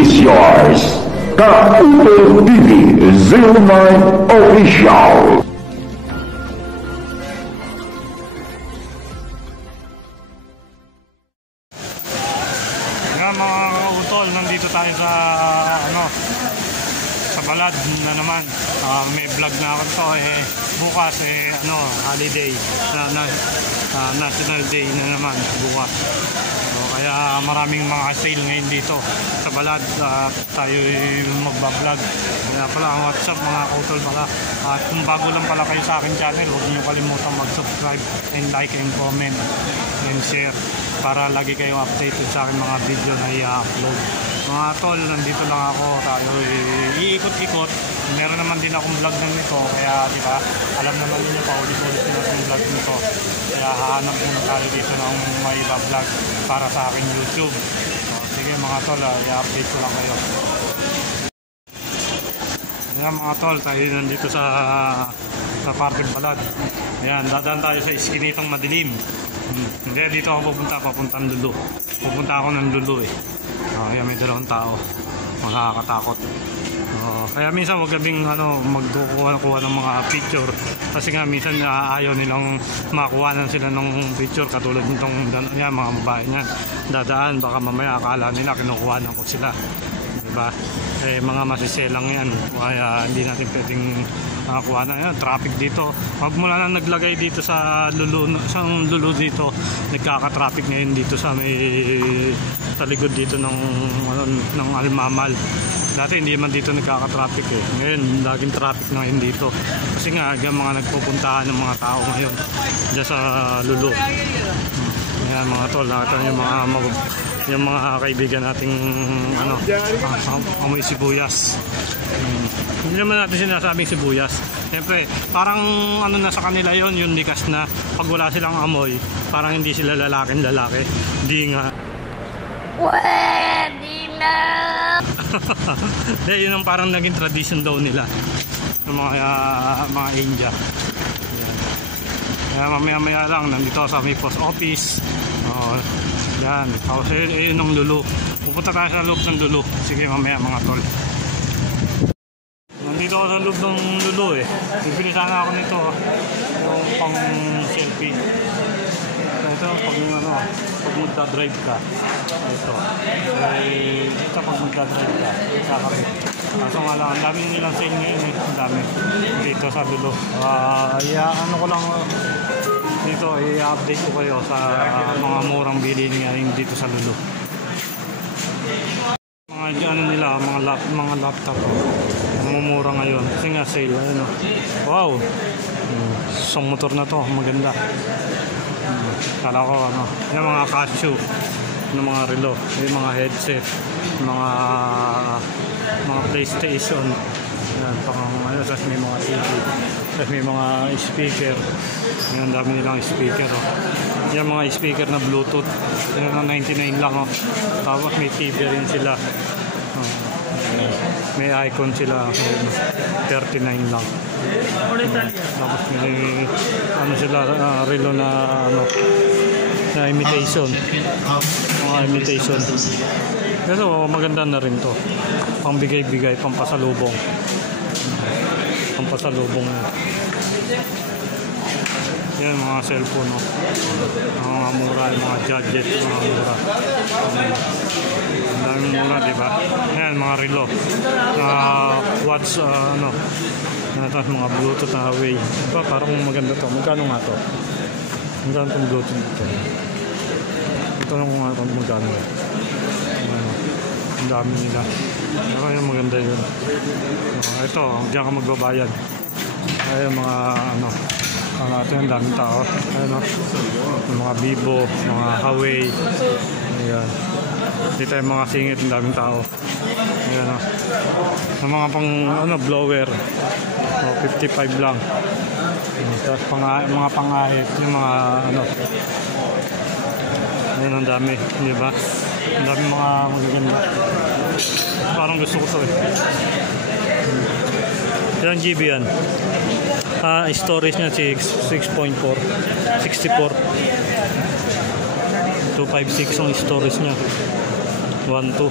is yours. Kaupo TV 09 Official. Nga mga kautol, nandito tayo sa sa balad na naman. May vlog na ako to bukas holiday national day na naman bukas. So, kaya maraming mga sale ngayon dito sa balad. Tayo magbablog. Kaya pala ang WhatsApp mga kautol pala. At kung bago lang pala kayo sa akin channel, huwag niyo kalimutan mag-subscribe and like and comment and share para lagi kayo updated sa akin mga video na i-upload. Mga tol, nandito lang ako, tayo iikot-ikot. Meron naman din akong vlog ng nito, kaya di ba, alam naman niyo pa ulit-ulit din akong vlog nito. Kaya hahanap muna tayo dito ng may vlog para sa aking YouTube. So, sige mga tol, i-update ko lang kayo. Ayan mga tol, tayo nandito sa parking balad. Ayan, dadaan tayo sa iskinitang madilim. Hindi, dito ako papuntang Lulu. Pupunta ako ng Lulu Ayan, may dalawang tao. Makakatakot. Kaya minsan wag gabing magkukuha ng mga picture. Kasi nga minsan ayaw nilang makuha na sila ng picture. Katulad nitong mga babae niyan. Dadaan, baka mamaya akala nila kinukuha na ko sila. Diba? Mga masiselang yan. Kaya hindi natin pwedeng kuha na yan. Traffic dito. Magmula na naglagay dito sa Lulu dito, nagkaka-traffic ngayon dito sa likod dito ng Almamal. Dati hindi man dito nagkaka-traffic Ngayon laging traffic na ngayon dito. Kasi nga mga nagpupuntahan ng mga tao ngayon diyan sa Lulu. Ayan mga tol, nakita yung mga kaibigan nating amoy sibuyas. Hindi naman natin sinasabing sibuyas. Siyempre, parang na sa kanila yon, yung likas na pag wala silang amoy, parang hindi sila lalaki. Hindi nga. Pwede na! Yun ang parang naging tradition daw nila ng mga India. Kaya mamaya lang nandito sa may post office. Yan, tapos yun ang Lulu. Pupunta tayo sa loob ng Lulu. Sige mamaya mga tol. Nandito ako sa loob ng Lulu Bibili sana ako nito yung pang selfie. Ito pag magdadrive ka. Ito pag magdadrive ka kakabit. Kaso nga lang, ang dami nilang sale ngayon ang dami dito sa Lulu. Ko lang dito, i-update ko kayo sa mga murang bilhin ngayon dito sa Lulu. Mga laptop mumura ngayon kasi nga sale. Wow, isang motor na to, maganda. Kala ko yung mga Casio, yung mga relo, yung mga headset, mga PlayStation. Yan, tapos may mga TV, tapos may mga speaker. Yan, dami nilang speaker Yan mga speaker na Bluetooth. Yan ang 99 lang Tapos may TV rin sila. May icon sila 39 lang. Tapos may sila relo na na imitation. Mga imitation. Pero maganda na rin to. Pambigay-bigay, pampasalubong. Yan mga cellphone mga mura, mga gadget, mga mura. Ang daming mura, diba? Yan mga relo, watch, tapos mga Bluetooth na Huawei. Diba? Parang maganda to. Magkano nga to? Magkano itong Bluetooth dito? Ito nung magkano ang dami nila. Kaya maganda yun. Ito, diyan ka magbabayad. Kaya mga ito yung daming tao. Mga Vivo, mga Huawei. Ayan. Dito yung mga singit, yung daming tao. Ayan yung mga pang blower. 55 lang. Tapos mga pangahit, yung mga ayan ang dami, di ba? Ang dami mga magaganda. Parang gusto ko to Ilang GB yan? Storage niya 6.4 64 256 ang storage niya 1.2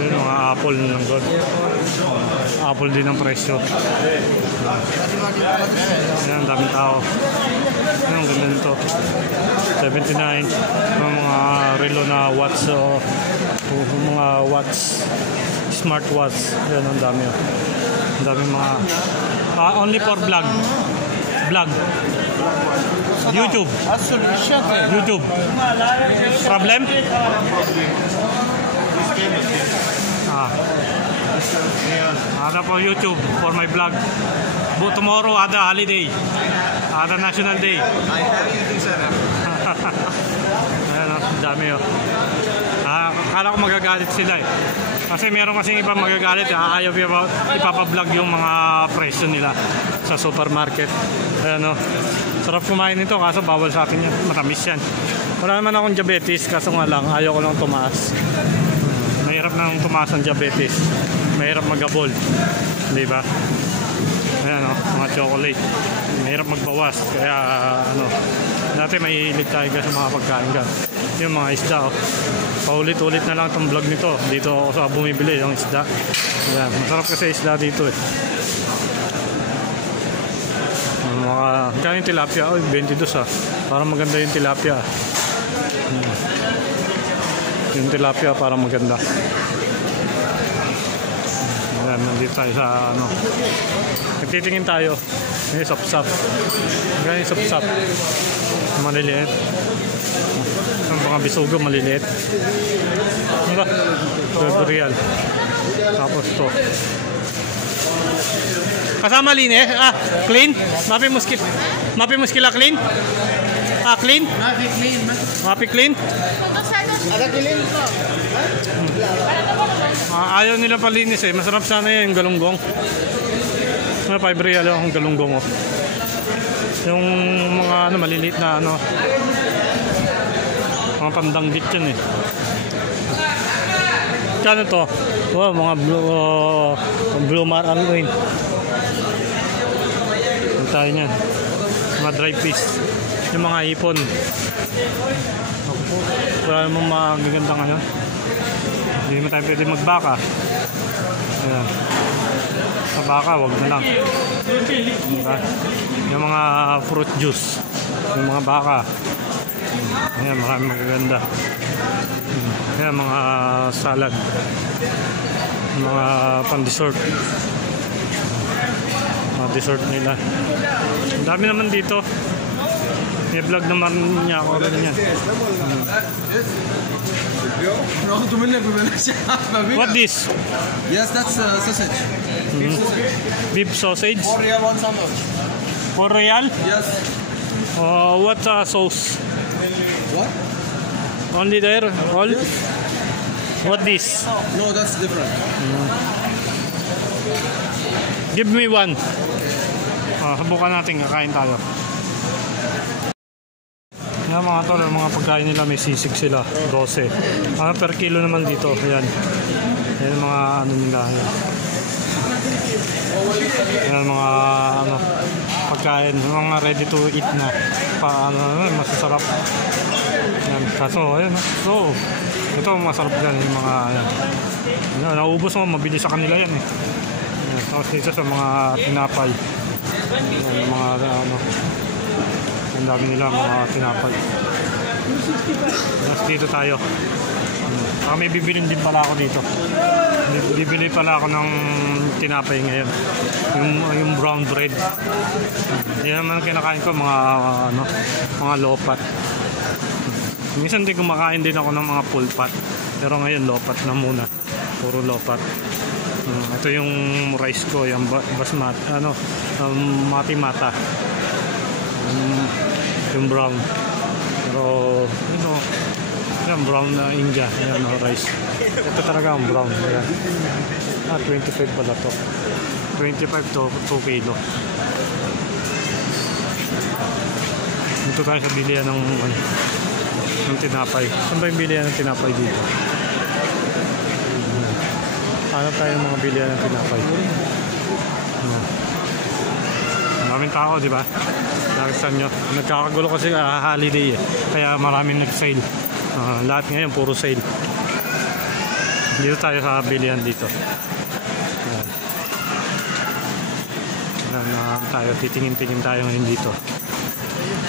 Yun, mga apple ng gold. Apple din ang presyo. Ayan, daming tao. Ayan, ang ganda nito. 79. Mga relo na watch. Mga watch. Smartwatch. Ayan, ang dami. Ang daming mga... only for vlog. YouTube. YouTube. Problem? Ada for YouTube for my vlog. But tomorrow ada holiday. Ada national day. Ayan, dami oh. Akala ko magagalit sila eh. Kasi meron kasing iba magagalit, ayaw ipapablog yung mga presyo nila sa supermarket. Ayan o. Sarap kumain nito kaso bawal sa akin yan. Matamis yan. Wala naman akong diabetes kaso nga lang ayaw ko lang tumaas. Mahirap nang tumaas ang diabetes. Mahirap magabol. Diba? Ayan o. Mga chocolate. Mahirap magbawas. Kaya ano. Dati may hilig tayo sa mga pagkain ka. Yung mga isda oh. Paulit-ulit na lang itong vlog nito. Dito ako sa bumibili yung isda. Ayan. Masarap kasi isda dito eh. Kaya yung tilapia, 22 ah. Parang maganda yung tilapia. Yung tilapia parang maganda. Ayan, nandito tayo sa ano. Nagtitingin tayo. May sap-sap. Ganyan yung sap-sap. Maliliit. Ang mga bisugo maliliit. Ano ba? 12 real. Tapos to. Kasama linis? Clean? Mapi muskila clean? Clean? Mapi clean? Ada clean po. Ayaw nila palinis eh. Masarap sana yung galunggong. 5 real yung galunggong oh. Yung mga ano, maliliit na ano. Mga pandanggit yun eh. Kano to? Wow, mga blue marangin. Tayo niyan. Mga dry fish. Yung mga hipon. Wala namang magagandang ano. Hindi naman tayo pwede magbaka. Ayan. Sa baka, wag na lang. Yung mga fruit juice. Yung mga baka. Ayan, maraming magaganda. Ayan, mga salad. Mga pan-dessert. Mga dessert nila. Ang dami naman dito. May vlog naman niya ako rin yan. What this? Yes, that's sausage. Beef sausage? 4 real, 1 sandwich. 4 real? Yes. What sauce? What? Only there? All? Yes. What this? No, that's different. Give me one. Subukan natin, kakain tayo. Yan mga tol, mga pagkain nila may sisig sila, 12. Per kilo naman dito, yan. Yan mga ano nila. Yan mga ano, pagkain, mga ready to eat na. Masasarap. Yan, kaso, ayun. So, ito masarap yan, yung mga, yan. Yan, naubos mo, mabilis sa kanila yan eh. Yan, tapos dito sa mga tinapay. Yan, yung mga ano. Ang dami nila mga tinapay. Tapos dito tayo. May bibilin din pala ako dito. Bibili pala ako ng tinapay ngayon. Yung brown bread. Yan naman kinakain ko mga ano, mga lopat. Minsan din kumakain din ako ng mga pulpat. Pero ngayon lopat na muna. Puro lopat. Ito yung rice ko, yung basmat, ano, mati-mata. Yung brown. Pero you know, yung brown na India, yan rice. Ito talaga ang brown. Ayan. 25 pala to. 25 to 2 kilo. Dito tayo sa bilihan ng tinapay. Saan ba yung bilihan ng tinapay dito? Hanap tayo ng mga bilihan ng tinapay. Maraming tao, di ba? Nakikita nyo. Nagkakagulo kasi holiday eh. Kaya maraming nag-sale. Lahat ngayon puro sale. Dito tayo sa bilihan dito. Ayan, tayo, titingin-tingin tayo ngayon dito.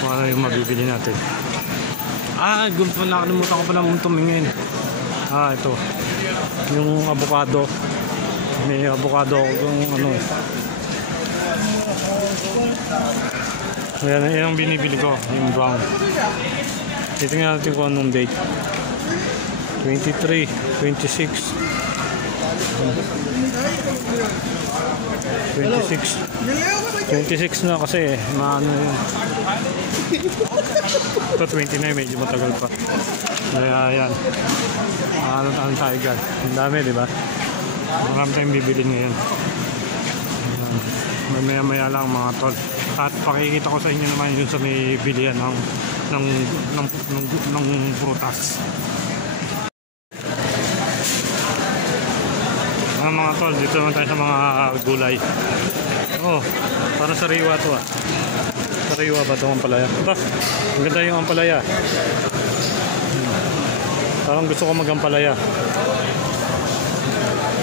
Kung ano yung mabibili natin. Nakalimutan ko pala mong tumingin. Ito. Yung avocado. May avocado yung ano. Yan ang binibili ko, yung brown. Titingnan natin kung anong date. 23, 26. 26 na kasi maano yun. Ito 29, medyo matagal pa. Kaya yan. Ano tayo dyan. Ang dami, di ba? Marami tayong bibili ngayon. Maya lang mga tol. At pakikita ko sa inyo naman yun sa may bilihan ng prutas. Mga tol, dito naman tayo sa mga gulay. Parang sariwa to ah. Sariwa ba ito ang ampalaya? Ang ganda yung ampalaya. Parang gusto ko mag-ampalaya.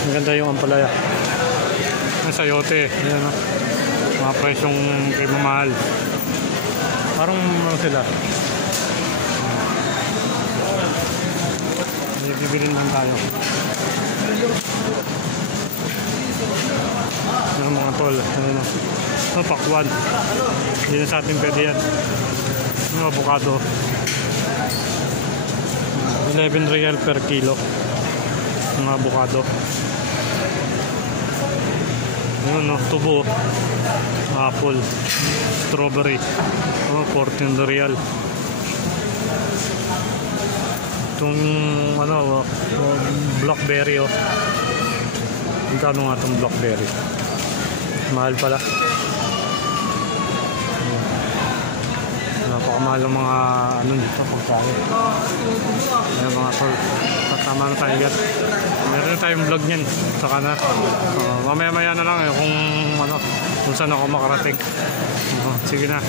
Ang ganda yung ampalaya. Ang sayote. Ayan o. Mga presyong kay mamahal. Parang ano sila. Bibilin lang tayo. Yung mga tol. Pakwan. Hindi na sa atin pwede yan. Yung avocado. 11 real per kilo. Yung avocado. Yun tubo. Apple. Strawberry. 14 real. Itong blackberry Magkano nga itong blackberry? Mahal pala. Napakamahal ang mga dito pagkain. Ayan mga tol. Tama na tayo yan. Meron na tayong vlog niyan. Saka na. Mamaya na lang kung saan ako makarating. Sige na.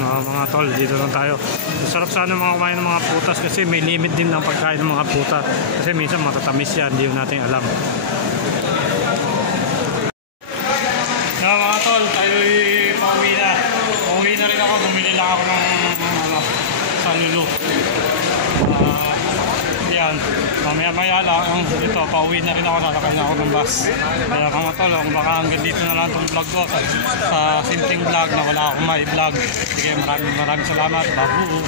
Mga tol, dito lang tayo. Masarap sana mga kumain ng mga putas kasi may limit din ng pagkain ng mga puta. Kasi minsan matatamis yan. Hindi natin alam. Mga tol, tayo'y pauwi na. Pauwi na rin ako. Bumili lang ako ng salulu. Yan. Mamaya lang. Ito, pauwi na rin ako. Nalakay na ako ng bus. Kaya mga tol, baka hanggang dito na lang itong vlog ko. Sa simpleng vlog na wala akong may vlog. Sige, maraming salamat. Babu.